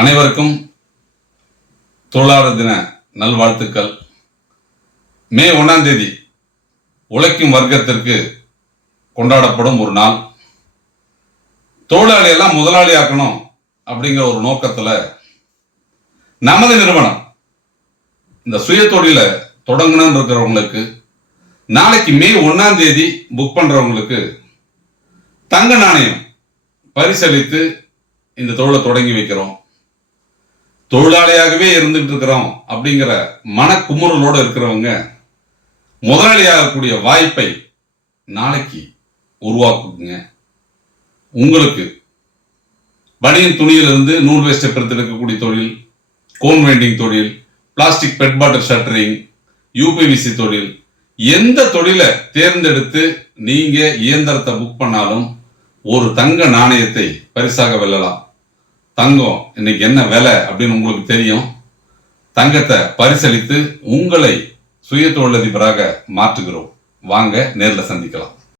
அனைவருக்கும் தொழிலாளர் தின நல்வாழ்த்துக்கள். மே 1ஆம் தேதி உழைக்கும் வர்க்கத்திற்கு கொண்டாடப்படும் ஒரு நாள். தொழிலாளியெல்லாம் முதலாளி ஆக்கணும் அப்படிங்கிற ஒரு நோக்கத்துல நமது நிறுவனம் இந்த சுய தொழில தொடங்கணும்னு இருக்கிறவங்களுக்கு நாளைக்கு மே 1ஆம் தேதி புக் பண்றவங்களுக்கு தங்க நாணயம் பரிசளித்து இந்த தொழிலை தொடங்கி வைக்கிறோம். தொழிலாளியாகவே இருந்துட்டு இருக்கிறோம் அப்படிங்கிற மனக்குமுறலோடு இருக்கிறவங்க முதலாளியாகக்கூடிய வாய்ப்பை நாளைக்கு உருவாக்குங்க. உங்களுக்கு பனியன் துணியிலிருந்து நூல் வேஸ்டை பிரித்தெடுக்கக்கூடிய தொழில், கோன் வெண்டிங் தொழில், பிளாஸ்டிக் பெட் பாட்டில் ஷட்டரிங், யூபிவிசி தொழில், எந்த தொழிலை தேர்ந்தெடுத்து நீங்க இயந்திரத்தை புக் பண்ணாலும் ஒரு தங்க நாணயத்தை பரிசாக வெல்லலாம். தங்கம் இன்னைக்கு என்ன விலை அப்படின்னு உங்களுக்கு தெரியும். தங்கத்தை பரிசளித்து உங்களை சுய தொழிலதிபராக மாற்றுகிறோம். வாங்க நேரில் சந்திக்கலாம்.